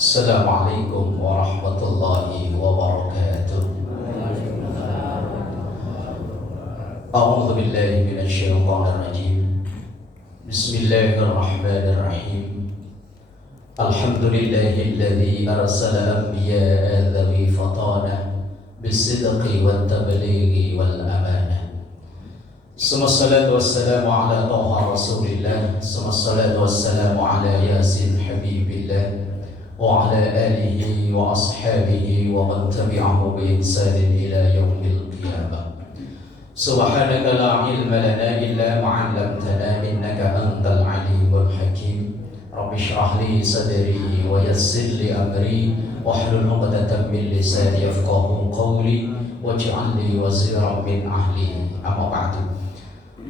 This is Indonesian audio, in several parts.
Assalamualaikum warahmatullahi wabarakatuh. A'udzu billahi minasy syaithanir rajim. Bismillahirrahmanirrahim. Alhamdulillahilladzi arsala anbiya'a dzawi fatana bisidqi wat tablighi wal amanah. Summassalatu wassalamu ala taha rasulillah. Summassalatu wassalamu ala yasin habibillah wa ala alihi wa ashabihi wa man tabi'ahu bi ihsanin ila yaumil qiyamah. Subhanaka la ilma lana illa ma 'allamtana innaka antal alimul hakim. Rabbi shrah li sadri wa yassir li amri wahlul 'uqdatam min lisani yafqahu qawli waj'al li waziran min ahli. Amma ba'du.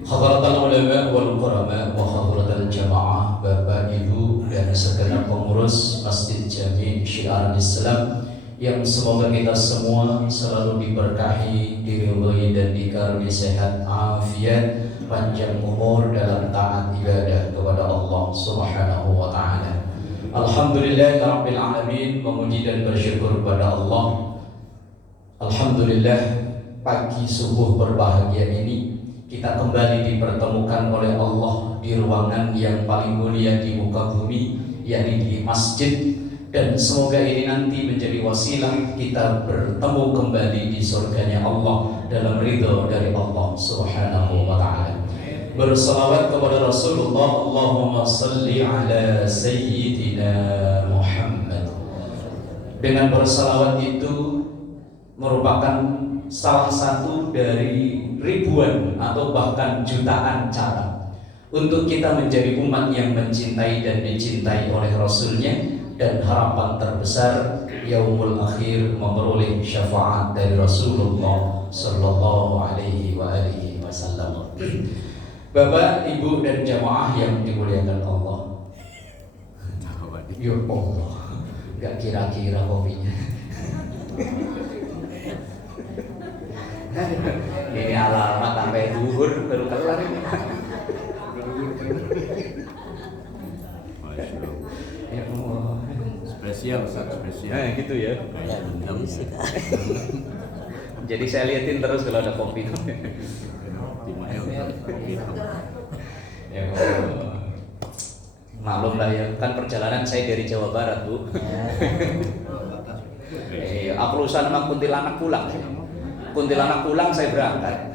Hadratul ulama wal qurama wa hadratul jamaah, Bapak Ibu dan segenap pengurus Masjid Jami Syiar Islam yang semoga kita semua selalu diberkahi, diridhoi dan dikaruniai sehat, afiat, panjang umur dalam taat ibadah kepada Allah Subhanahu wa taala. Alhamdulillahirabbil alamin, memuji dan bersyukur kepada Allah. Alhamdulillah, pagi subuh berbahagia ini kita kembali dipertemukan oleh Allah di ruangan yang paling mulia di muka bumi, yakni di masjid, dan semoga ini nanti menjadi wasilah kita bertemu kembali di surganya Allah dalam ridho dari Allah Subhanahu wa ta'ala. Bersalawat kepada Rasulullah, Allahumma salli ala Sayyidina Muhammad. Dengan bersalawat itu merupakan salah satu dari ribuan atau bahkan jutaan cara untuk kita menjadi umat yang mencintai dan dicintai oleh Rasulnya, dan harapan terbesar yaumul akhir memperoleh syafaat dari Rasulullah Sallallahu Alaihi Wasallam. Bapak, Ibu dan jamaah yang dimuliakan Allah. Ya Allah, gak kira-kira kopinya. Ini alamat sampai duhur baru keluar ini. Ya Allah. Spesial, spesial. Gitu ya. Ya, dendam sih. Jadi saya liatin terus kalau ada kopi. Ya Allah. Maklum lah ya, kan perjalanan saya dari Jawa Barat, Bu. Aku lulusan sama Kuntilanak pulang. Kuntilanak pulang saya berangkat.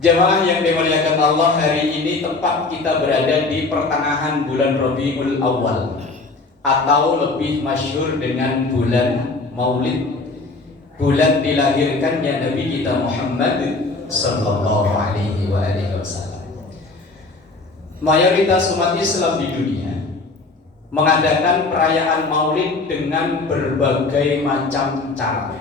Jemaah yang dimuliakan Allah, hari ini tepat kita berada di pertengahan bulan Rabiul Awal, atau lebih masyhur dengan bulan Maulid, bulan dilahirkannya Nabi kita Muhammad Sallallahu Alaihi Wasallam. Mayoritas umat Islam di dunia mengadakan perayaan Maulid dengan berbagai macam cara.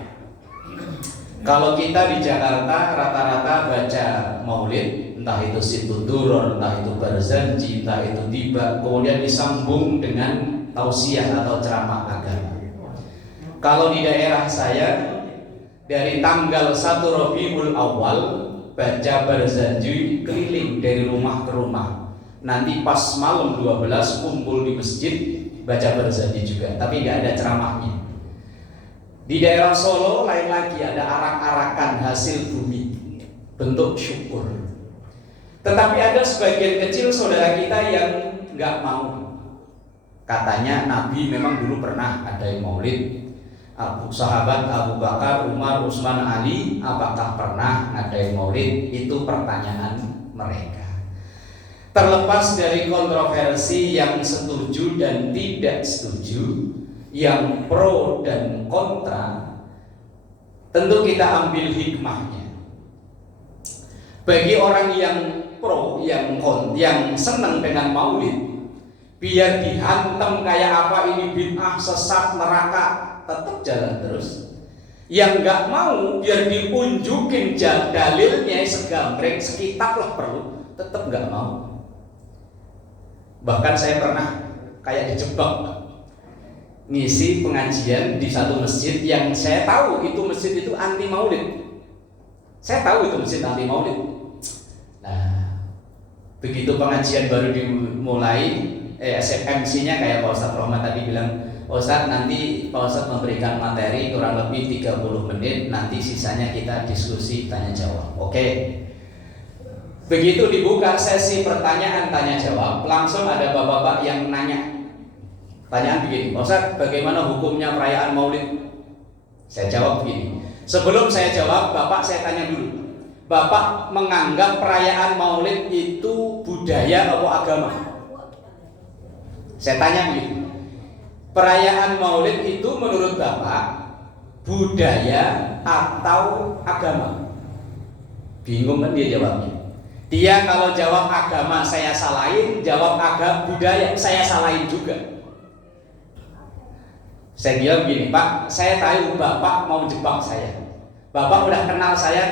Kalau kita di Jakarta rata-rata baca Maulid, entah itu Situduror, entah itu Barzanji, entah itu Tiba, kemudian disambung dengan tausiah atau ceramah agama. Kalau di daerah saya, dari tanggal 1 Rabiul Awal baca Barzanji keliling dari rumah ke rumah. Nanti pas malam 12 kumpul di masjid baca Barzanji juga, tapi nggak ada ceramahnya. Di daerah Solo lain lagi, ada arak-arakan hasil bumi, bentuk syukur. Tetapi ada sebagian kecil saudara kita yang nggak mau. Katanya Nabi memang dulu pernah ada yang Maulid. Sahabat Abu Bakar, Umar, Utsman, Ali, apakah pernah ada yang Maulid? Itu pertanyaan mereka. Terlepas dari kontroversi yang setuju dan tidak setuju, yang pro dan kontra, tentu kita ambil hikmahnya. Bagi orang yang pro, yang senang dengan Maulid, biar dihantam kayak apa ini bid'ah, sesat, neraka, tetap jalan terus. Yang nggak mau, biar diunjukin dalilnya segambreng, sekitab lah perlu, tetap nggak mau. Bahkan saya pernah kayak dijebak ngisi pengajian di satu masjid yang saya tahu itu masjid itu anti Maulid. Saya tahu itu masjid anti Maulid. Nah, begitu pengajian baru dimulai, MC-nya kayak Pak Ustadz Rohmat tadi bilang, Pak Ustadz nanti Pak Ustadz memberikan materi kurang lebih 30 menit, nanti sisanya kita diskusi tanya jawab. Oke. Begitu dibuka sesi pertanyaan tanya jawab, langsung ada bapak-bapak yang nanya. Pertanyaan begini, Pak Ustadz, bagaimana hukumnya perayaan Maulid? Saya jawab begini. Sebelum saya jawab, Bapak saya tanya dulu. Bapak menganggap perayaan Maulid itu budaya atau agama? Saya tanya begini, perayaan Maulid itu menurut Bapak budaya atau agama? Bingung kan dia jawabnya. Dia kalau jawab agama saya salahin, jawab budaya saya salahin juga. Saya bilang begini, Pak, saya tahu Bapak mau jebak saya. Bapak udah kenal saya,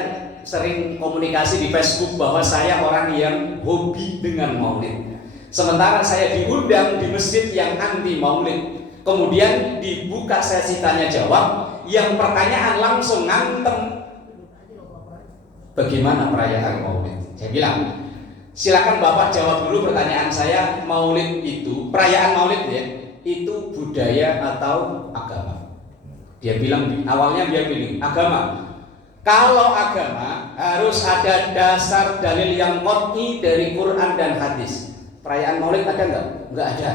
sering komunikasi di Facebook bahwa saya orang yang hobi dengan Maulid. Sementara saya diundang di masjid yang anti Maulid. Kemudian dibuka sesi tanya jawab, yang pertanyaan langsung ngantem. Bagaimana perayaan Maulid? Saya bilang, silakan Bapak jawab dulu pertanyaan saya. Maulid itu, perayaan Maulid ya, itu budaya atau agama? Dia bilang, awalnya dia bilang agama. Kalau agama harus ada dasar dalil yang qat'i dari Quran dan hadis. Perayaan Maulid ada nggak? Nggak ada.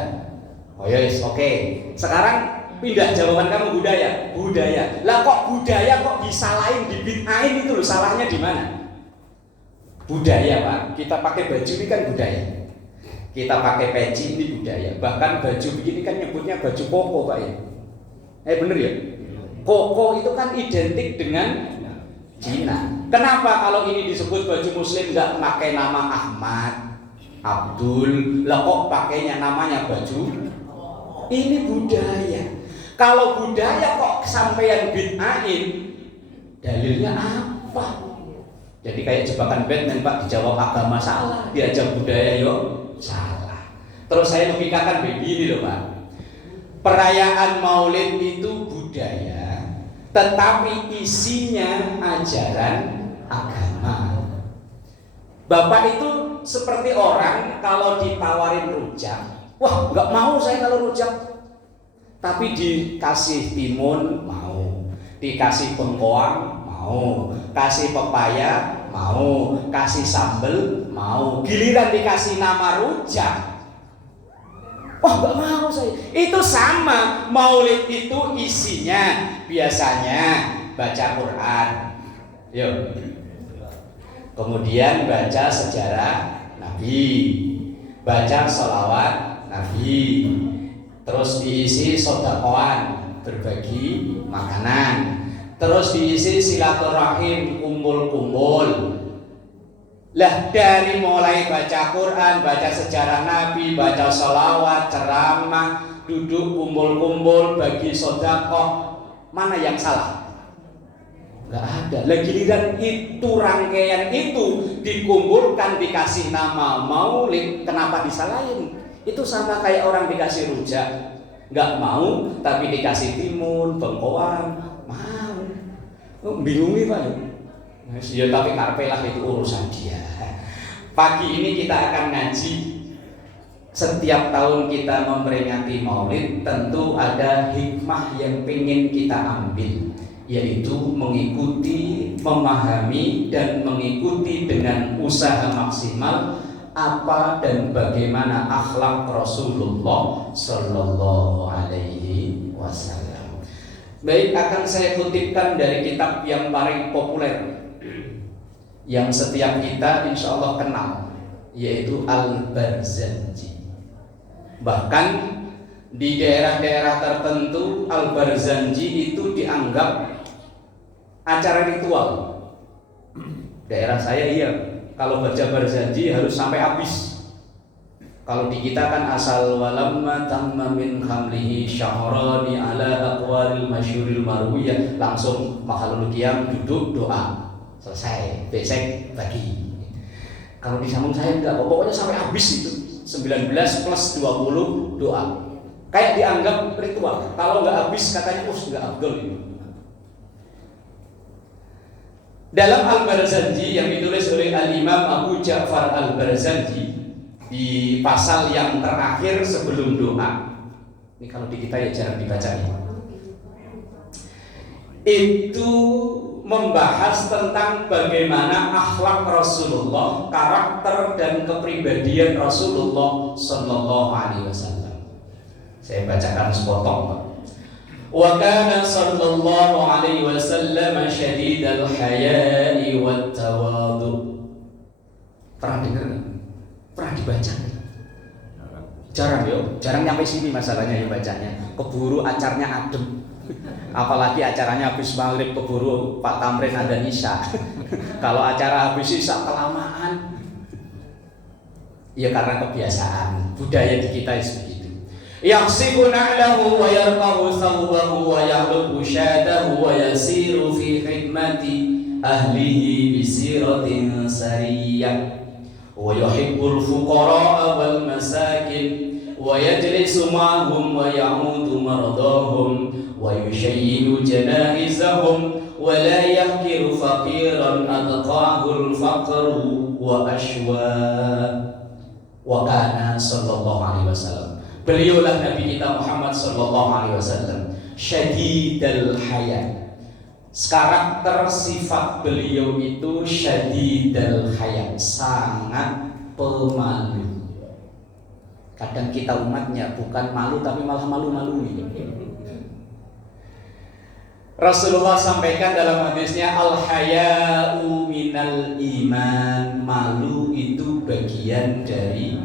Oh yes, oke. Sekarang pindah jawaban kamu budaya. Budaya. Lah kok budaya kok disalahin, dibid'ahin itu loh, salahnya di mana? Budaya, Pak. Kita pakai baju ini kan budaya. Kita pakai peci ini budaya. Bahkan baju begini kan nyebutnya baju koko, Pak ya. Bener ya? Koko itu kan identik dengan Cina. Kenapa kalau ini disebut baju muslim nggak pakai nama Ahmad, Abdul, lah kok pakainya namanya baju? Ini budaya. Kalau budaya kok sampeyan bid'ahin, dalilnya apa? Jadi kayak jebakan Batman, Pak, dijawab agama salah, diajak budaya yo salah. Terus saya logikakan begini loh, Pak. Perayaan Maulid itu budaya, tetapi isinya ajaran agama. Bapak itu seperti orang kalau ditawarin rujak, wah nggak mau saya kalau rujak. Tapi dikasih timun mau, dikasih bengkoang mau, kasih pepaya mau, kasih sambel mau. Giliran dikasih nama rujak, wah nggak mau saya. Itu sama, Maulid itu isinya biasanya baca Quran, yuk. Kemudian baca sejarah Nabi, baca sholawat Nabi, terus diisi sodakoan, berbagi makanan, terus diisi silaturahim, kumpul-kumpul. Lah dari mulai baca Quran, baca sejarah Nabi, baca sholawat, ceramah, duduk kumpul-kumpul, bagi sodakoh, mana yang salah? Gak ada. Lah giliran itu rangkaian itu dikumpulkan dikasih nama Maulid, kenapa disalahin? Itu sama kayak orang dikasih rujak, nggak mau, tapi dikasih timun, bengkoang, mau. Bingung nih Pak. Ya tapi karpelah itu urusan dia. Pagi ini kita akan ngaji. Setiap tahun kita memperingati Maulid, tentu ada hikmah yang ingin kita ambil, yaitu mengikuti, memahami, dan mengikuti dengan usaha maksimal apa dan bagaimana akhlak Rasulullah Sallallahu Alaihi Wasallam. Baik, akan saya kutipkan dari kitab yang paling populer yang setiap kita insya Allah kenal, yaitu Al-Barzanji. Bahkan di daerah-daerah tertentu Al-Barzanji itu dianggap acara ritual. Daerah saya iya, kalau baca Barzanji harus sampai habis. Kalau di kita kan asal walamma tamma min hamlihi syahrani ala aqwaril masyhuril marwiyah, langsung makhlul qiyam, duduk doa, selesai, besek bagi. Kalau di sambung saya enggak, pokoknya sampai habis itu 19 plus 20 doa. Kayak dianggap ritual. Kalau nggak habis katanya nggak afdol ini. Dalam Al-Barzanji yang ditulis oleh Al-Imam Abu Ja'far Al-Barzanji, di pasal yang terakhir sebelum doa. Ini kalau di kita ya jarang dibaca ya. Itu membahas tentang bagaimana akhlak Rasulullah, karakter dan kepribadian Rasulullah Sallallahu Alaihi Wasallam. Saya bacakan sepotong, Pak. Wa kana sallallahu alaihi wasallam syadidal haya'i wat tawadhu. Pernah dengar nggak? Pernah dibaca nggak? Jarang yo, jarang nyampe sini masalahnya ya bacanya. Keburu acaranya adem. Apalagi acaranya habis maghrib keburu Pak Tamrin ada Isya. Kalau acara habis Isya kelamaan. Ya karena kebiasaan, budaya di kita seperti itu. Yahsibu na'lahu wa yarqahu thawbahu wa yahlubu syadahu wa yasiru fi khidmati ahlihi bisiratin sariyah wa yuhibbul fuqara'a wal masakin wa yajlisu ma'ahum wa ya'udu mardahum wa yushayyinu janaizahum wa la yahkiru faqiran adqa'ahul faqru wa ashwa. Wa kana sallallahu alaihi wasallam, beliaulah Nabi kita Muhammad sallallahu alaihi wasallam, syadidal haya. Karakter sifat beliau itu syadidal haya, sangat pemalu. Kadang kita umatnya bukan malu tapi malah malu-malui. Rasulullah sampaikan dalam hadisnya, al-haya'u minal iman, malu itu bagian dari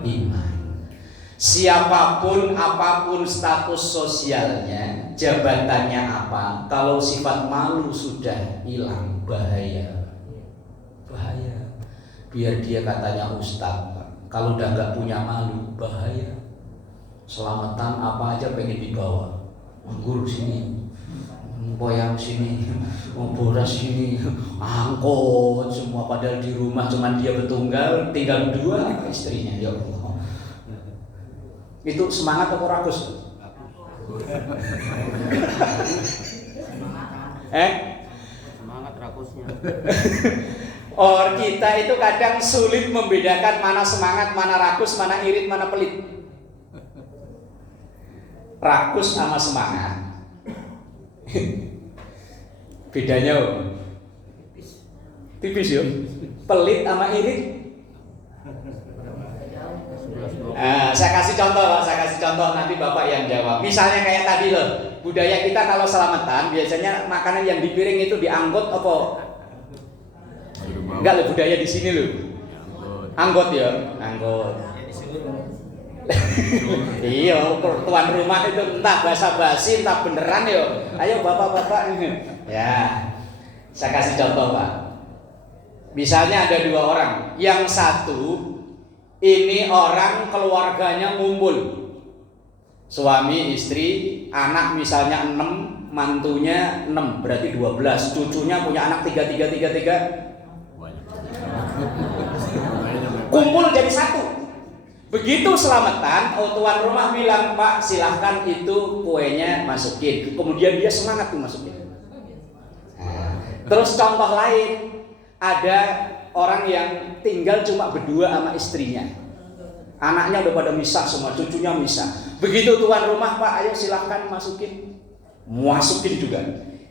iman. Siapapun apapun status sosialnya, jabatannya apa, kalau sifat malu sudah hilang, bahaya. Bahaya. Biar dia katanya ustaz, kalau udah nggak punya malu, bahaya. Selamatan apa aja pengen dibawa. Guru sini, boyang sini, boras sini, angkot semua, padahal di rumah cuman dia bertunggal, tinggal 2 istrinya. Ya Allah. Itu semangat atau rakus? Semangat rakusnya. Or kita itu kadang sulit membedakan mana semangat, mana rakus, mana irit, mana pelit. Rakus sama semangat bedanya tipis yo. Pelit sama irit. Saya kasih contoh nanti Bapak yang jawab. Misalnya kayak tadi loh, budaya kita kalau selamatan biasanya makanan yang di piring itu diangkut apa? Enggak loh, budaya di sini loh. Anggot ya, anggot. Iya, tuan rumah itu entah basa-basi, entah beneran yo. Ayo bapak-bapak. Ya, saya kasih contoh Pak. Misalnya ada 2 orang, yang satu ini orang keluarganya ngumpul, suami, istri, anak misalnya 6, mantunya 6, berarti 12, cucunya punya anak 3, kumpul jadi satu. Begitu selamatan, tuan rumah bilang, Pak silahkan itu kuenya masukin. Kemudian dia semangat tuh masukin. Terus contoh lain, ada orang yang tinggal cuma berdua sama istrinya. Anaknya udah pada misah semua, cucunya misah. Begitu tuan rumah, Pak ayo silahkan masukin. Masukin juga.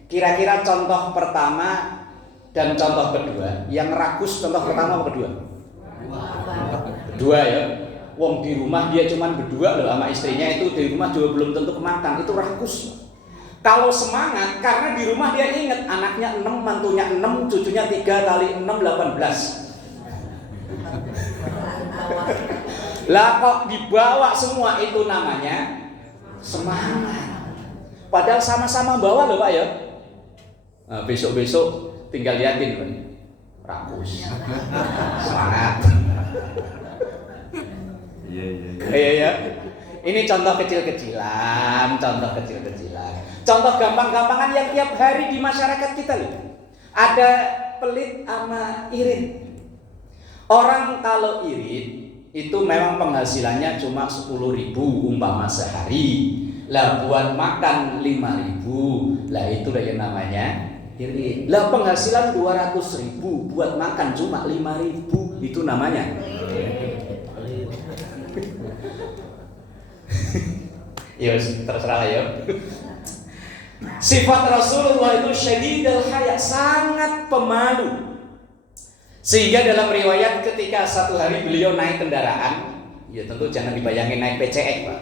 Kira-kira contoh pertama dan contoh kedua, yang rakus contoh pertama apa kedua? Kedua ya. Wong di rumah dia cuma berdua loh sama istrinya, itu di rumah juga belum tentu kemakan, itu rakus. Kalau semangat, karena di rumah dia ingat anaknya 6, mantunya 6, cucunya 3 kali 6, 18. Lah kok dibawa semua, itu namanya semangat. Padahal sama-sama bawa loh Pak ya. Nah, besok-besok tinggal liatin Pak. Rakus. Semangat. Iya. Ini contoh kecil-kecilan. Contoh gampang-gampangan yang tiap hari di masyarakat kita loh. Ada pelit sama irit. Orang kalau irit itu memang penghasilannya cuma 10.000 umpama sehari. Lah buat makan 5.000. Lah itulah yang namanya irit. Lah penghasilan 200.000 buat makan cuma 5.000. Itu namanya Ya terserah ya. Sifat Rasulullah itu syadidul haya, sangat pemalu. Sehingga dalam riwayat ketika satu hari beliau naik kendaraan, ya tentu jangan dibayangin naik PCX Pak,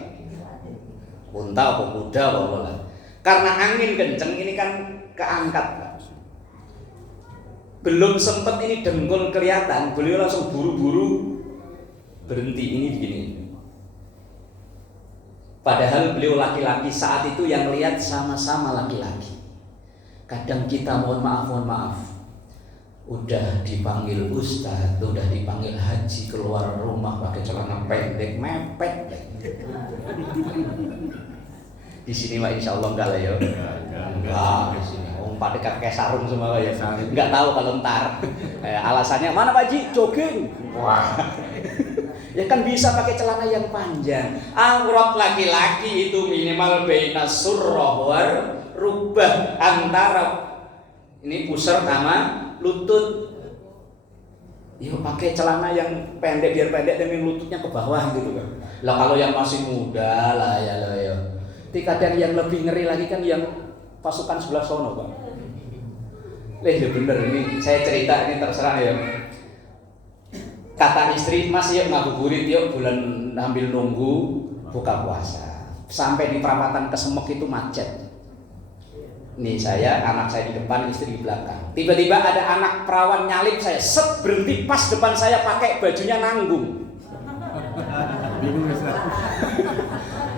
unta apa kuda apa lah. Karena angin kenceng ini kan keangkat Pak. Belum sempat ini dengkul kelihatan, beliau langsung buru-buru berhenti ini begini. Padahal beliau laki-laki, saat itu yang lihat sama-sama laki-laki. Kadang kita mohon maaf, udah dipanggil ustaz, udah dipanggil haji, keluar rumah pakai celana pendek mepet. Di sini mah insya Allah enggak lah ya. Enggak di sini. Pak dekat kayak sarung semua ya. Enggak tahu kalau ntar. Alasannya mana Pak Ji? Jogging. Wah. Ya kan bisa pakai celana yang panjang. Aurat laki-laki itu minimal baina surrah war rubah, antara ini pusar sama lutut. Ya pakai celana yang pendek biar pendek dan lututnya ke bawah gitu kan. Lah kalau yang masih muda lah ya. Kadang yang lebih ngeri lagi kan yang pasukan sebelah sono Pak. Ya bener ini saya cerita ini terserah ya. Kata istri, Mas yuk ngabuburit yuk bulan ambil nunggu buka puasa. Sampai di perapatan Kesemek itu macet. Nih saya, anak saya di depan, istri di belakang. Tiba-tiba ada anak perawan nyalip saya, set berhenti pas depan saya pakai bajunya nanggung.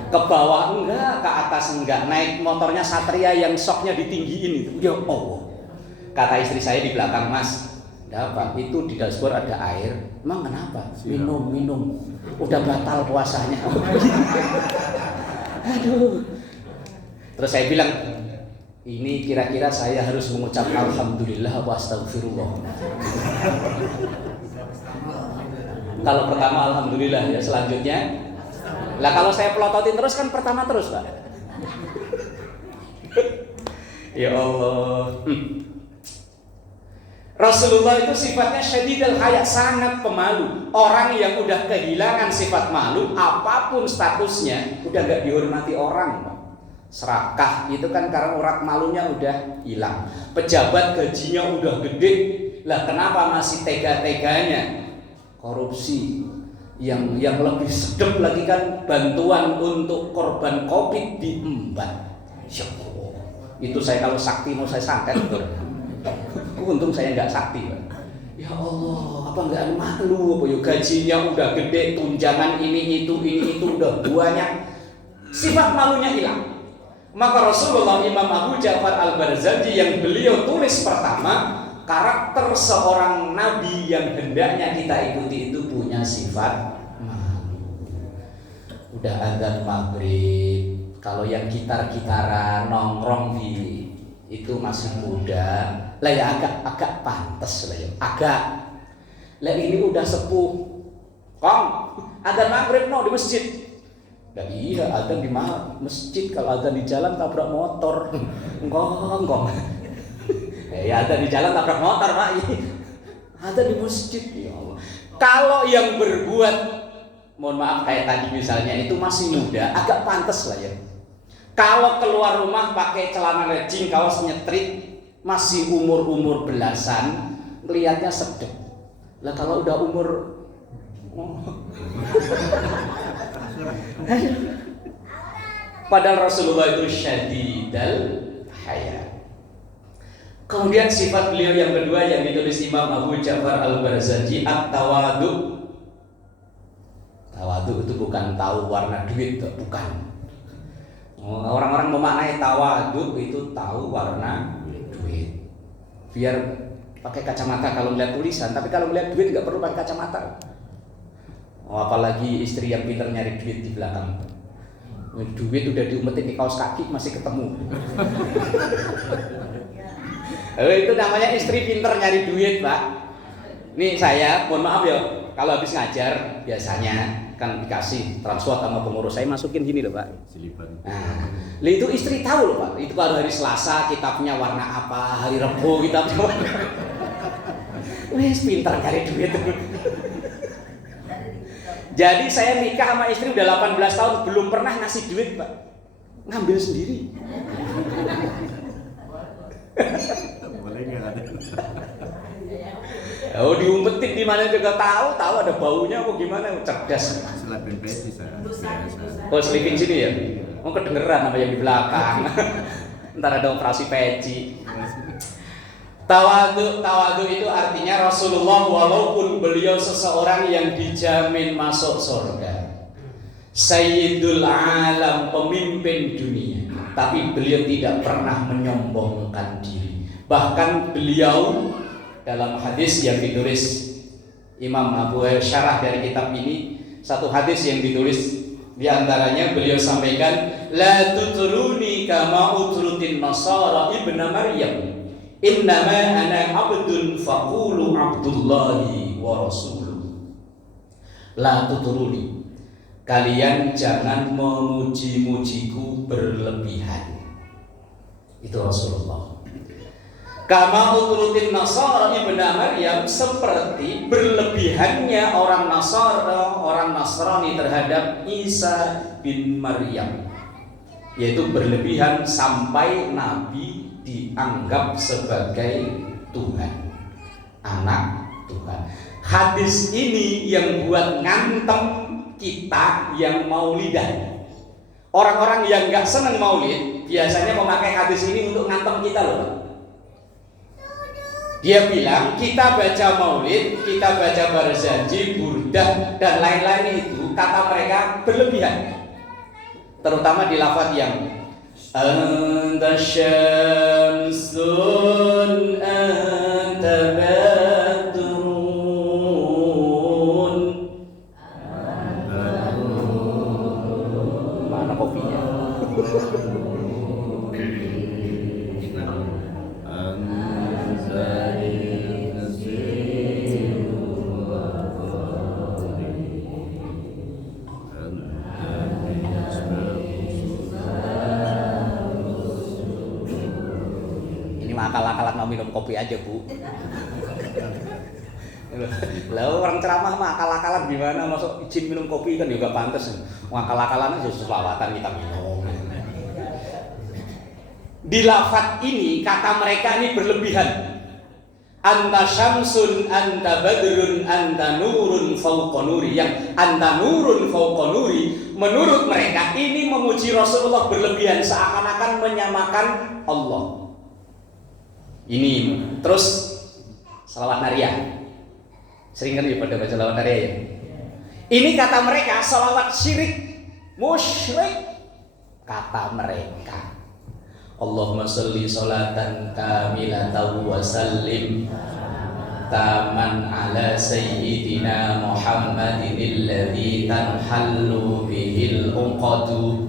Ke bawah enggak, ke atas enggak, naik motornya Satria yang soknya ditinggiin itu. Ya Allah. Kata istri saya di belakang, Mas, apa? Itu di dashboard ada air. Emang kenapa? Minum. Udah batal puasanya. Aduh. Terus saya bilang, ini kira-kira saya harus mengucap alhamdulillah wa astagfirullah. Kalau pertama alhamdulillah ya, selanjutnya lah kalau saya pelototin terus kan pertama terus Pak. Ya Allah. Rasulullah itu sifatnya syadidul haya, sangat pemalu. Orang yang udah kehilangan sifat malu, apapun statusnya, udah gak dihormati orang Pak. Serakah itu kan karena urat malunya udah hilang. Pejabat gajinya udah gede, lah kenapa masih tega-teganya korupsi? Yang lebih sedep lagi kan bantuan untuk korban Covid diembat. Ya Allah. Itu saya kalau sakti mau saya santet betul. Untung saya nggak sakti Pak. Ya Allah, apa nggak ada malu apa ya, gajinya udah gede, tunjangan ini itu udah banyak, sifat malunya hilang. Maka Rasulullah Imam Abu Ja'far Al-Barzanji yang beliau tulis pertama, karakter seorang nabi yang hendaknya kita ikuti itu punya sifat malu. Udah azan maghrib, kalau yang gitar-gitaran nongkrong di itu masih muda, lah ya agak pantas lah ya, agak. Lah ini udah sepuh, Kong, azan maghrib no di masjid. Nah iya, azan di masjid, kalau azan di jalan tabrak motor, enggong. Ya azan di jalan tabrak motor Pak, azan di masjid. Ya Allah. Kalau yang berbuat, mohon maaf kayak tadi misalnya itu masih muda, agak pantas lah ya. Kalau keluar rumah pakai celana legging, kaos nyetrik, masih umur belasan, ngelihatnya sedep. Lah kalau udah umur padahal Rasulullah itu syadidal haya. Kemudian sifat beliau yang kedua yang ditulis Imam Abu Ja'far Al-Barzanji, at-tawadu. Tawadu itu bukan tahu warna duit, bukan. Orang-orang memaknai tawadu itu tahu warna duit. Biar pakai kacamata kalau melihat tulisan, tapi kalau melihat duit nggak perlu pakai kacamata. Apalagi istri yang pintar nyari duit di belakang. Duit udah diumetin di kaos kaki masih ketemu. Itu namanya istri pintar nyari duit Pak. Nih saya, mohon maaf ya, kalau habis ngajar biasanya kan dikasih transport sama pengurus, saya masukin gini loh Pak. Nah, itu istri tahu loh Pak. Itu kalau hari Selasa kitabnya warna apa, hari Rabu kitabnya warna. Wes pintar nyari duit. Jadi saya nikah sama istri udah 18 tahun belum pernah ngasih duit Pak. ngambil sendiri. Boleh nggak ada? Oh, diumpetin di mana juga tahu ada baunya apa gimana, cerdas. Selapin peci saya. Biasa. Oh, selipin sini ya. Oh, kedengeran apa yang di belakang. Ntar ada operasi peci. Tawadu itu artinya Rasulullah walaupun beliau seseorang yang dijamin masuk surga, Sayyidul Alam, pemimpin dunia, tapi beliau tidak pernah menyombongkan diri. Bahkan beliau dalam hadis yang ditulis Imam Abu Syarah dari kitab ini, satu hadis yang ditulis di antaranya beliau sampaikan, la tutruni kama utrutin nasara ibna Maryam, innama ana abdun faqulu abdullahi wa rasuluh. La tutruni, kalian jangan memuji-mujiku berlebihan. Itu Rasulullah. Kama utrutin nasara ibna Maryam, seperti berlebihannya orang Nasara, orang Nasrani terhadap Isa bin Maryam, yaitu berlebihan sampai Nabi dianggap sebagai Tuhan, anak Tuhan. Hadis ini yang buat ngantem kita yang maulidan. Orang-orang yang gak seneng maulid biasanya memakai hadis ini untuk ngantem kita loh. Dia bilang kita baca maulid, kita baca barzanji, burdah dan lain-lain itu kata mereka berlebihan. Terutama di lafaz yang anta syamsun anta badrun. Mana kopinya? Akal-akalan mau minum kopi aja, Bu. Lah orang ceramah mah akal-akalan gimana, masuk izin minum kopi kan juga pantas. Akal-akalan aja selawatan kita minum. Di lafaz ini kata mereka ini berlebihan. Anta syamsun, anta badrun, anta nurun fauqa nuri. Yang anta nurun fauqa nuri, menurut mereka ini memuji Rasulullah berlebihan, seakan-akan menyamakan Allah. Ini terus salawat nariyah. Sering kan ya pada baca salawat nariyah ya. Ini kata mereka salawat syirik, musyrik. Kata mereka, Allahumma sholli sholatan kamilatan wa sallim taman ala sayyidina Muhammadin alladzi tanhallu bihil uqadu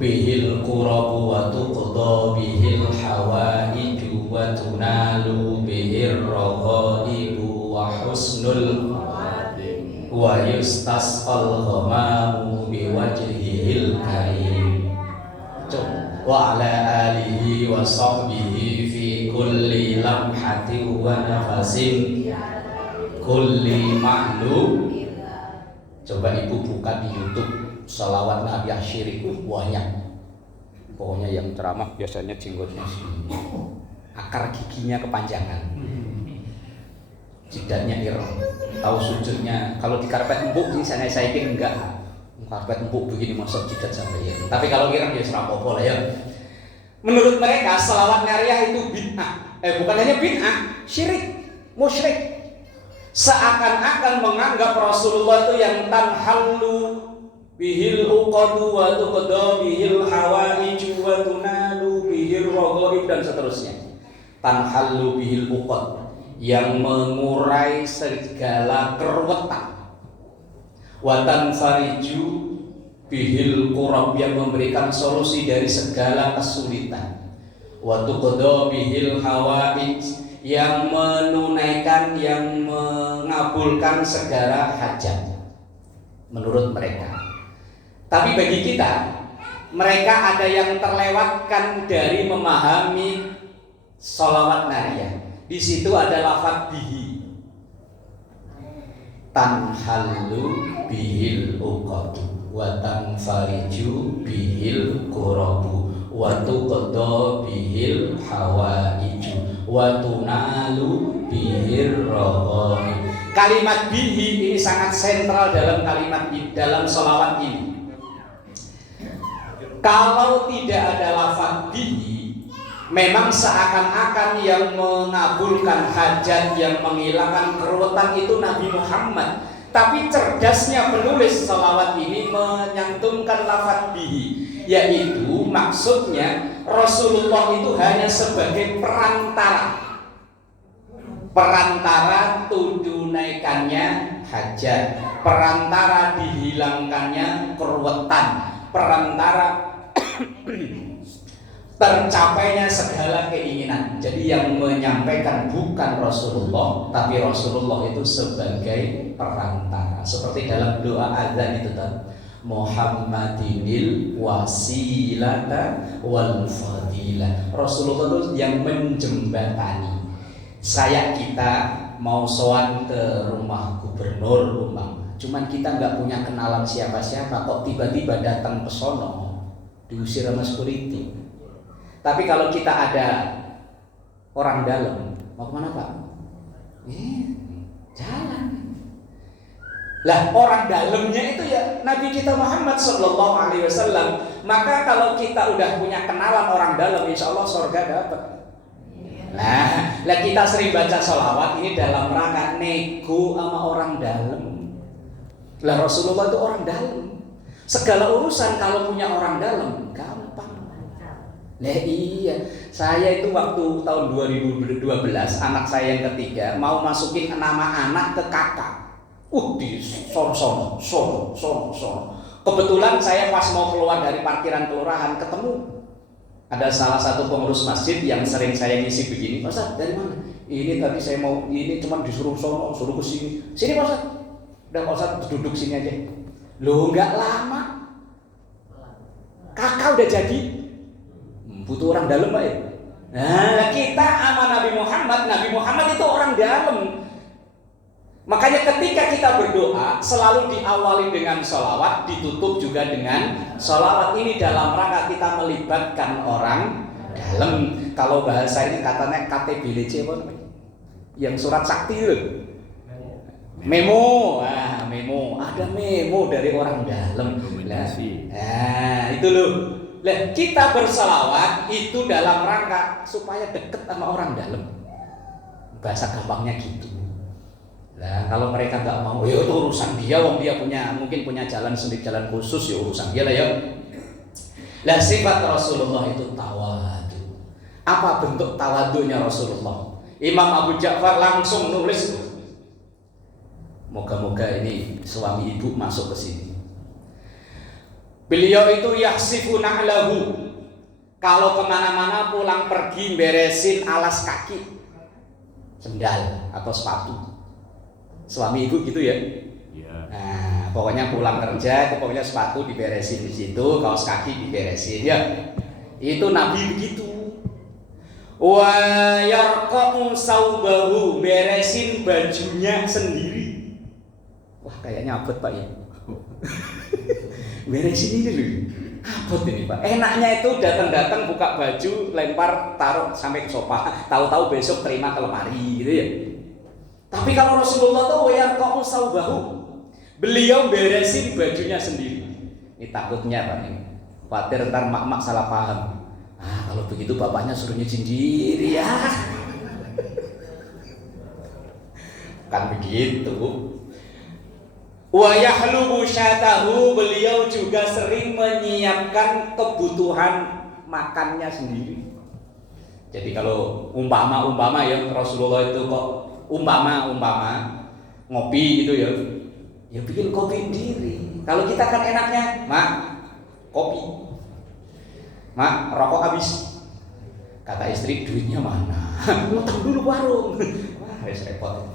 bihil qurabu wa tuqda bihil hawaiju wa tunalu bihir raghaibu wa husnul wa yustasqal ghamamu biwajhihil karim wa ala alihi wa sahbihi fi kulli lamhatin wa nafasin kulli ma'lum. Coba ibu buka di YouTube salawat Nabi syirik, banyak. Pokoknya yang ceramah biasanya jenggotnya sini, akar giginya kepanjangan, jidatnya ireng, tahu sujudnya. Kalau di karpet empuk sih saya yakin enggak, karpet empuk begini masuk jidat sampai ireng. Tapi kalau ireng ya serapopo lah ya. Menurut mereka salawat nariyah itu bid'ah. Bukan hanya bid'ah, syirik, musyrik. Seakan-akan menganggap Rasulullah itu yang tanhallu bihil uqadu wa tuqda bihil hawaiju wa tunalu bihil raghaib dan seterusnya. Tanhallu bihil uqad, yang mengurai segala keruwetan. Wa tanfariju bihil qurab, yang memberikan solusi dari segala kesulitan. Wa tuqda bihil hawaij, yang menunaikan, yang mengabulkan segala hajat. Menurut mereka. Tapi bagi kita, mereka ada yang terlewatkan dari memahami sholawat nariyah. Di situ ada lafaz bihi, tanhallu bihil uqadu. wa tanfariju bihil kurabu wa tuqda bihil hawaiju wa tunalu bihir rohoi. Kalimat bihi ini sangat sentral dalam kalimat ini, dalam sholawat ini. Kalau tidak ada lafaz bihi, memang seakan-akan yang mengabulkan hajat, yang menghilangkan keruwetan itu Nabi Muhammad. Tapi cerdasnya penulis sholawat ini menyantumkan lafaz bihi, yaitu maksudnya Rasulullah itu hanya sebagai perantara tunaikannya hajat, perantara dihilangkannya keruwetan, perantara tercapainya segala keinginan. Jadi yang menyampaikan bukan Rasulullah, tapi Rasulullah itu sebagai perantara. Seperti dalam doa azan itu tadi, Muhammadinil wasilata wal fadilah. Rasulullah itu yang menjembatani. Kita mau sowan ke rumah gubernur cuman kita nggak punya kenalan siapa-siapa, kok tiba-tiba datang ke sono diusir sama security. Tapi kalau kita ada orang dalam, mau kemana Pak? Jalan. Lah orang dalamnya itu ya Nabi kita Muhammad Sallallahu Alaihi Wasallam. Maka kalau kita udah punya kenalan orang dalam, insya Allah surga dapat. Nah, kita sering baca sholawat ini dalam rangka nego sama orang dalam. Lah Rasulullah itu orang dalam. Segala urusan kalau punya orang dalam gampang. Nah iya, saya itu waktu tahun 2012 anak saya yang ketiga mau masukin nama anak ke kakak. Di sono. Kebetulan saya pas mau keluar dari parkiran kelurahan ketemu ada salah satu pengurus masjid yang sering saya ngisi begini. Pak Ustaz, dari mana? Ini tadi saya mau ini cuma disuruh sono, suruh ke sini. Sini Pak Ustaz. Udah Pak Ustaz duduk sini aja. Loh nggak lama. Kakak udah jadi. Butuh orang dalam Pak ya. Nah, kita sama Nabi Muhammad itu orang dalam. Makanya ketika kita berdoa selalu diawali dengan sholawat, ditutup juga dengan sholawat. Ini dalam rangka kita melibatkan orang dalam. Kalau bahasa ini katanya KTBLC apa namanya? Yang surat sakti itu. Memo. Ada memo dari orang dalam. Nah, itu loh. Lah kita berselawat itu dalam rangka supaya dekat sama orang dalam. Bahasa gampangnya gitu. Nah kalau mereka nggak mau, ya itu urusan dia, dia mungkin punya jalan sendiri, jalan khusus, ya urusan dia lah ya. Lah sifat Rasulullah itu tawadu. Apa bentuk tawadunya Rasulullah? Imam Abu Ja'far langsung nulis. Moga-moga ini suami ibu masuk ke sini. Beliau itu yahsifu na'lahu. Kalau kemana-mana pulang pergi beresin alas kaki, sendal atau sepatu. Suami ibu gitu ya. Nah, pokoknya pulang kerja, pokoknya sepatu diberesin di situ, kaos kaki diberesin ya. Itu Nabi begitu. Wa yarqa'u saubahu, beresin bajunya sendiri. Wah, kayaknya abot Pak ya. Beresin ini loh. Abot ini Pak. Enaknya itu datang-datang buka baju, lempar, taruh sampai ke sofa. Tahu-tahu besok terima ke lemari gitu ya. Tapi kalau Rasulullah tuh yarqa'u saubahu, beliau beresin bajunya sendiri. Ini takutnya Pak ini. Khawatir ntar mak-mak salah paham. Kalau begitu bapaknya suruh nyuci sendiri ya. Kan begitu. Wa yahlubu syatahu, beliau juga sering menyiapkan kebutuhan makannya sendiri. Jadi kalau umpama ya Rasulullah itu kok umpama ngopi gitu ya bikin kopi sendiri. Kalau kita kan enaknya, Mak, kopi. Mak, rokok habis. Kata istri, duitnya mana? Ngutang dulu warung. Wah, harus repot.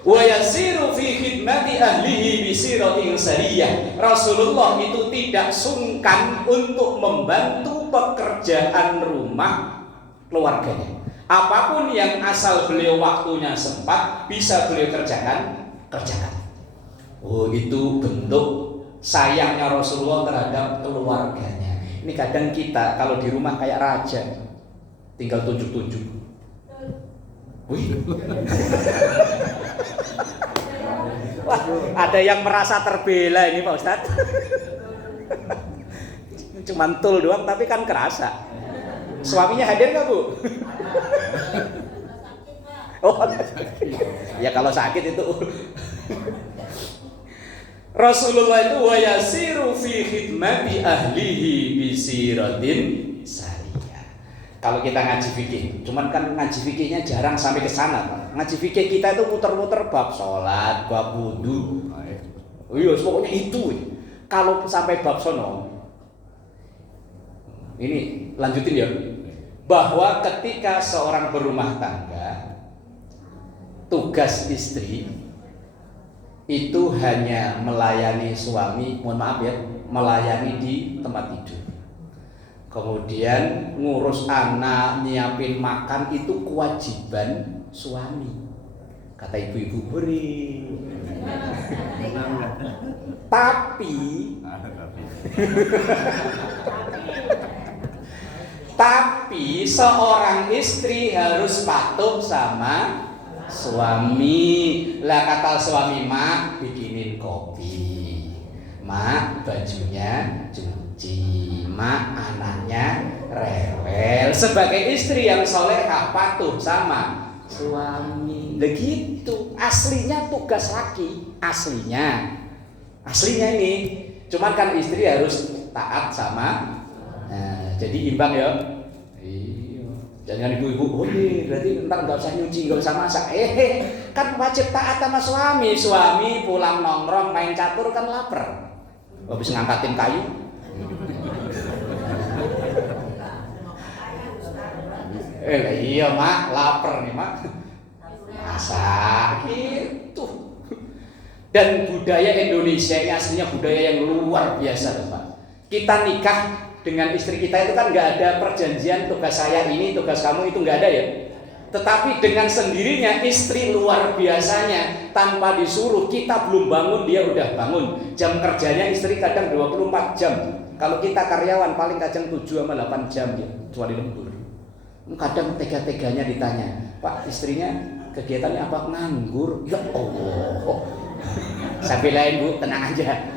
Wa yasiru fi khidmati ahlihi bi siratin sariyah. Rasulullah itu tidak sungkan untuk membantu pekerjaan rumah keluarganya. Apapun yang asal beliau waktunya sempat bisa beliau kerjakan. Oh, itu bentuk sayangnya Rasulullah terhadap keluarganya. Ini kadang kita kalau di rumah kayak raja, tinggal tunjuk-tunjuk. Wih. Wah, ada yang merasa terbela ini Pak Ustadz. Cuman tul doang tapi kan kerasa. Suaminya hadir nggak Bu? Oh, ya kalau sakit itu. Rasulullah itu wa yasiru fi khidmati ahlihi bisiratin sariyah. Kalau kita ngaji fikih, cuman kan ngaji fikihnya jarang sampai ke sana, Pak. Ngaji fikih kita itu muter-muter bab sholat, bab wudu. Oh iya, pokoknya itu. Kalau sampai bab sono, ini lanjutin ya. Bahwa ketika seorang berumah tangga, tugas istri itu hanya melayani suami, mohon maaf ya, melayani di tempat tidur. Kemudian ngurus anak, nyiapin makan itu kewajiban suami. Kata ibu-ibu beri. Tapi seorang istri harus patuh sama suami. Lah kata suami, mak bikinin kopi, mak bajunya cuci, mak anaknya rewel. Sebagai istri yang solehah patuh sama suami. Begitu aslinya tugas laki, aslinya ini. Cuman kan istri harus taat sama. Nah, jadi imbang ya. Jangan ibu-ibu, oh iya, berarti ntar nggak usah nyuci, nggak usah masak. Kan wajib taat sama suami. Suami pulang nongkrong main catur kan lapar. Habis ngangkatin kayu. Iya mak, lapar nih mak. Masak gitu. Dan budaya Indonesia ini aslinya budaya yang luar biasa, Pak. Kita nikah dengan istri kita itu kan nggak ada perjanjian tugas saya ini, tugas kamu itu nggak ada ya. Tetapi dengan sendirinya istri luar biasanya tanpa disuruh, kita belum bangun dia udah bangun. Jam kerjanya istri kadang 24 jam. Kalau kita karyawan paling kadang 7 sama 8 jam ya, kecuali lembur. Kadang tega-teganya ditanya, Pak istrinya kegiatannya apa? Nganggur. Ya Allah. Saya bilain Bu, tenang aja.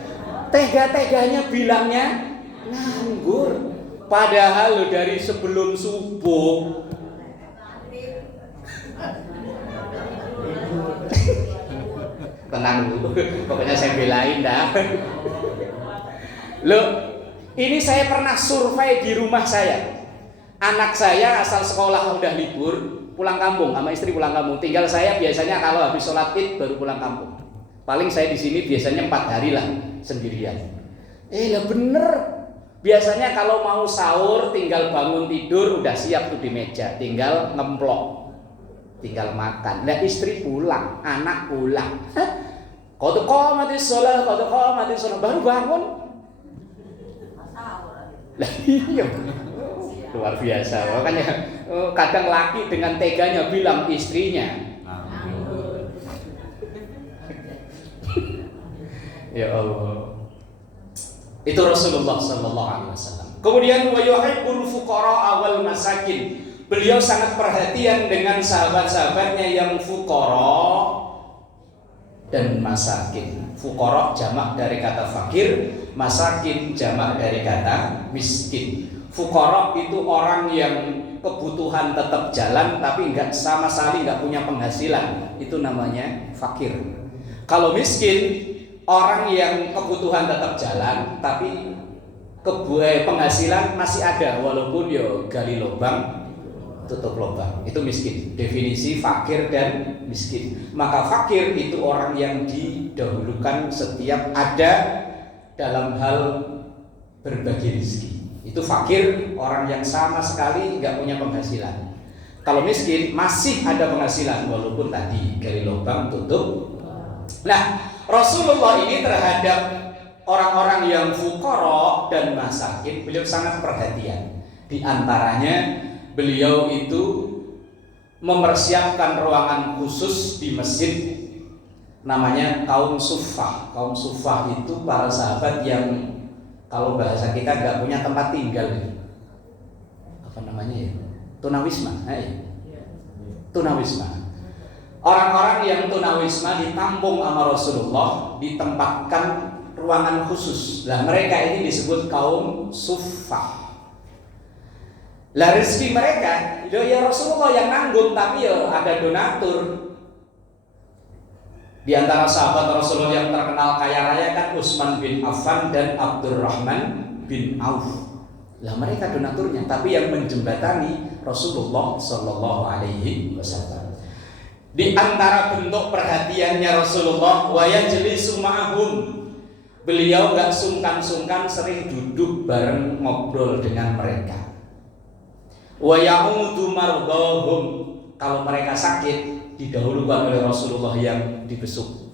Tega-teganya bilangnya nganggur, padahal lo dari sebelum subuh tenang Bu, pokoknya saya belain dah. Lo, ini saya pernah survei di rumah saya. Anak saya asal sekolah udah libur, pulang kampung sama istri pulang kampung. Tinggal saya biasanya kalau habis sholat Id baru pulang kampung. Paling saya di sini biasanya 4 hari lah sendirian. Lah bener. Biasanya kalau mau sahur tinggal bangun tidur udah siap tuh di meja, tinggal ngemplok, tinggal makan. Nah istri pulang, anak pulang. Qad qamatis shalah, baru bangun. Lah iya. Luar biasa. Makanya kadang laki dengan teganya bilang istrinya. Ya Allah. Itu Rasulullah sallallahu alaihi wasallam. Kemudian wa yuhibbul fuqara wal masakin. Beliau sangat perhatian dengan sahabat-sahabatnya yang fuqara dan masakin. Fuqara jamak dari kata fakir, masakin jamak dari kata miskin. Fuqara itu orang yang kebutuhan tetap jalan tapi enggak sama sekali enggak punya penghasilan. Itu namanya fakir. Kalau miskin, orang yang kebutuhan tetap jalan tapi penghasilan masih ada walaupun ya gali lubang tutup lubang, itu miskin. Definisi fakir dan miskin. Maka fakir itu orang yang didahulukan setiap ada dalam hal berbagi rezeki. Itu fakir, orang yang sama sekali nggak punya penghasilan. Kalau miskin masih ada penghasilan walaupun tadi gali lubang tutup. Nah, Rasulullah ini terhadap orang-orang yang fuqara dan masakin beliau sangat perhatian. Di antaranya beliau itu mempersiapkan ruangan khusus di masjid namanya kaum Suffah. Kaum Suffah itu para sahabat yang kalau bahasa kita nggak punya tempat tinggal, apa namanya ya? Tunawisma, tunawisma. Orang-orang yang tunawisma ditampung sama Rasulullah, ditempatkan ruangan khusus. Lah mereka ini disebut kaum Suffah. Lah rezeki mereka, ya Rasulullah yang nanggung, tapi ya ada donatur. Di antara sahabat Rasulullah yang terkenal kaya raya kan Utsman bin Affan dan Abdurrahman bin Auf. Lah mereka donaturnya, tapi yang menjembatani Rasulullah Shallallahu Alaihi Wasallam. Di antara bentuk perhatiannya Rasulullah, wa yajlisu ma'ahum, beliau nggak sungkan-sungkan sering duduk bareng ngobrol dengan mereka. Wa ya'udu mardhahum, kalau mereka sakit didahulukan oleh Rasulullah yang dibesuk.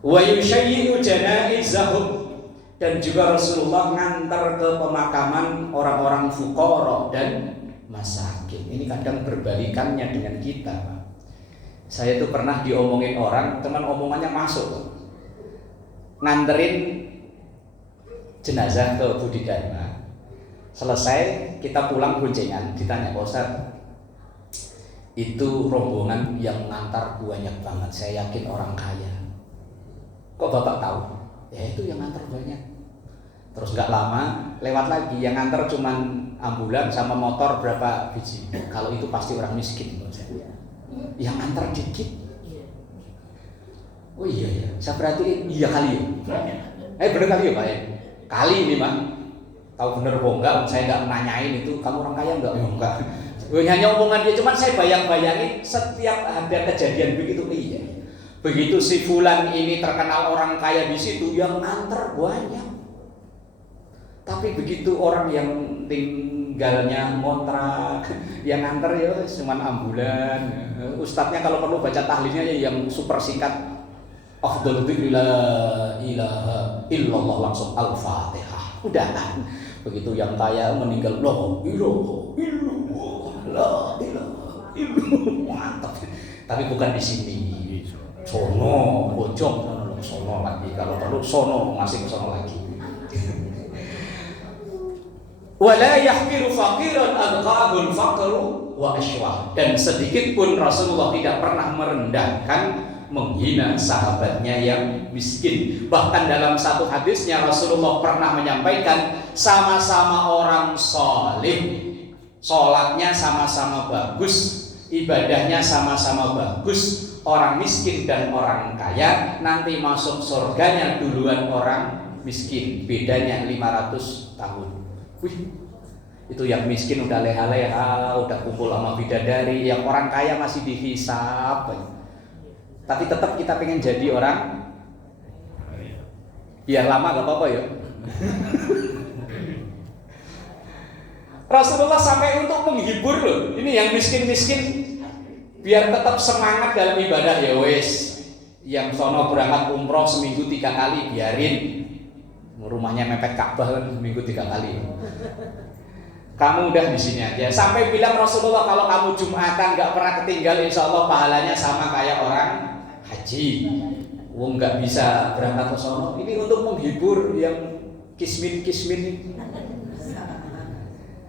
Wa yushayyi'u janaizahum, dan juga Rasulullah ngantar ke pemakaman orang-orang fuqara dan masakin. Ini kadang berbalikannya dengan kita, Pak. Saya tuh pernah diomongin orang, teman omongannya masuk, nganterin jenazah ke Budi Dharma. Selesai kita pulang boncengan, ditanya, Pak Ustaz, itu rombongan yang ngantar banyak banget, saya yakin orang kaya. Kok Bapak tahu? Ya itu yang ngantar banyak. Terus nggak lama lewat lagi, yang ngantar cuman ambulan sama motor berapa biji. Kalau itu pasti orang miskin. Yang ngantar dikit. Oh iya ya, saya perhatiin, iya kali ya. Bener kali ya Pak ya. Kali ini Pak. Tahu bener kok enggak? Saya nggak nanyain itu kamu orang kaya enggak? Ya enggak. Hanya omongan dia, cuman saya bayang-bayangin setiap ada kejadian begitu, iya. Begitu si fulan ini terkenal orang kaya di situ, yang nganter banyak. Tapi begitu orang yang tinggalnya ngontrak, yang nganter ya cuma ambulan. Ustadznya kalau perlu baca tahlilnya ya yang super singkat. Afdhalu dzikri la ilaha illallah, langsung Al-Fatihah. Udah. Begitu yang kaya meninggal, la ilaha illallah, la ilaha illallah. Mantap. Tapi bukan di sini. Sono, bojong, sono lagi. Kalau perlu sono, masih sono lagi. Wala yahqiru faqiran adqa'ul faqru wa asywa. Dan sedikit pun Rasulullah tidak pernah merendahkan, menghina sahabatnya yang miskin. Bahkan dalam satu hadisnya Rasulullah pernah menyampaikan, sama-sama orang saleh, sholatnya sama-sama bagus, ibadahnya sama-sama bagus. Orang miskin dan orang kaya nanti masuk surganya duluan orang miskin, bedanya 500 tahun. Wih, itu yang miskin udah leha-leha, udah kumpul sama bidadari, yang orang kaya masih dihisap. Tapi tetap kita pengen jadi orang biar lama gak apa-apa ya. Rasulullah sampai untuk menghibur loh. Ini yang miskin-miskin biar tetap semangat dalam ibadah, ya wes. Yang sono berangkat umroh seminggu 3 kali, biarin. Rumahnya mepet Ka'bah kan seminggu 3 kali. Kamu udah di sini aja. Sampai bilang Rasulullah, kalau kamu Jumatan nggak pernah ketinggal, insya Allah pahalanya sama kayak orang haji. Wong nggak bisa berangkat ke sono. Ini untuk menghibur yang kismin.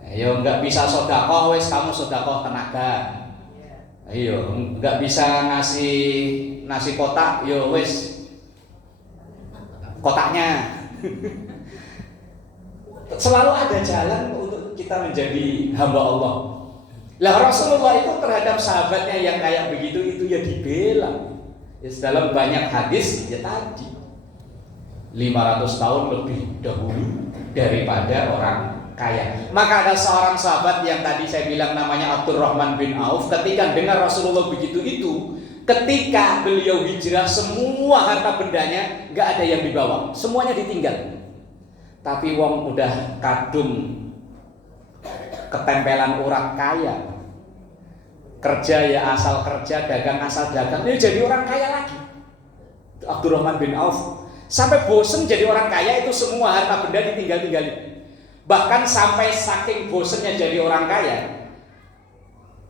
Ayo, nggak bisa sodakoh, wes kamu sodakoh tenaga. Ayo, nggak bisa ngasih nasi kotak, yo wes kotaknya. Selalu ada jalan untuk kita menjadi hamba Allah. Lah Rasulullah itu terhadap sahabatnya yang kayak begitu itu ya dibela. Ya, dalam banyak hadis ya tadi 500 tahun lebih dahulu daripada orang kaya. Maka ada seorang sahabat yang tadi saya bilang namanya Abdurrahman bin Auf, ketika dengar Rasulullah begitu itu, ketika beliau hijrah semua harta bendanya nggak ada yang dibawa, semuanya ditinggal. Tapi wong udah kadung ketempelan urat kaya, kerja ya asal kerja, dagang asal dagang, dia jadi orang kaya lagi. Abdurrahman bin Auf sampai bosen jadi orang kaya, itu semua harta benda ditinggal-tinggalin. Bahkan sampai saking bosennya jadi orang kaya,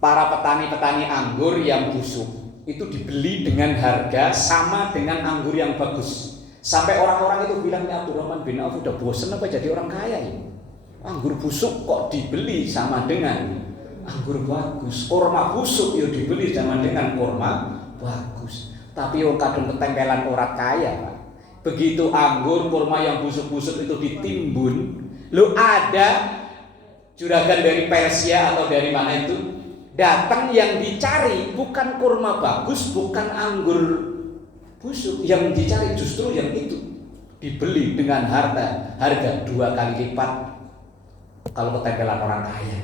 para petani-petani anggur yang busuk itu dibeli dengan harga sama dengan anggur yang bagus. Sampai orang-orang itu bilang, ya Abdurrahman bin Auf udah bosen apa jadi orang kaya ya? Anggur busuk kok dibeli sama dengan anggur bagus. Kurma busuk ya dibeli sama dengan kurma bagus. Tapi yang kadang ketempelan orang kaya, Pak. Begitu anggur kurma yang busuk-busuk itu ditimbun, lu ada juragan dari Persia atau dari mana itu datang, yang dicari bukan kurma bagus, bukan anggur busuk, yang dicari justru yang itu, dibeli dengan harga 2 kali lipat kalau ketempelan orang kaya.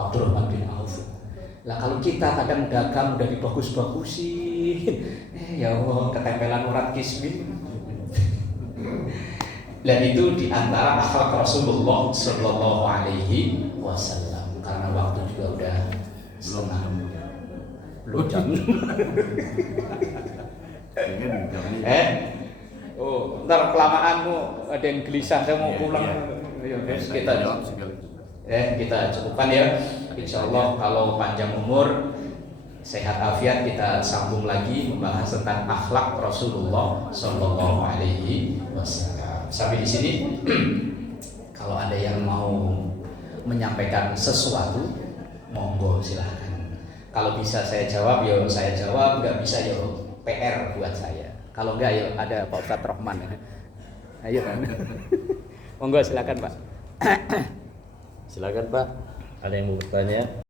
Abdurrahman bin Auf. Lah kalau kita kadang dagang udah dibagus-bagusin, ya Allah, ketempelan urat kismin. Dan itu diantara akhlak Rasulullah Sallallahu Alaihi Wasallam. Karena waktu juga udah setengah belum jam. Oh, ntar kelamaanmu ada yang gelisah, saya mau pulang. Ayo, kita cukupkan ya. Insya Allah kalau panjang umur, sehat afiat, kita sambung lagi membahas tentang akhlak Rasulullah Sallallahu Alaihi Wasallam. Sampai di sini. Kalau ada yang mau menyampaikan sesuatu, monggo silahkan. Kalau bisa saya jawab, ya saya jawab. Nggak bisa, ya PR buat saya. Kalau enggak, ya ada Pak Ustadz Rohman. Ayo kan. Monggo silakan Pak. Silakan Pak. Ada yang mau bertanya?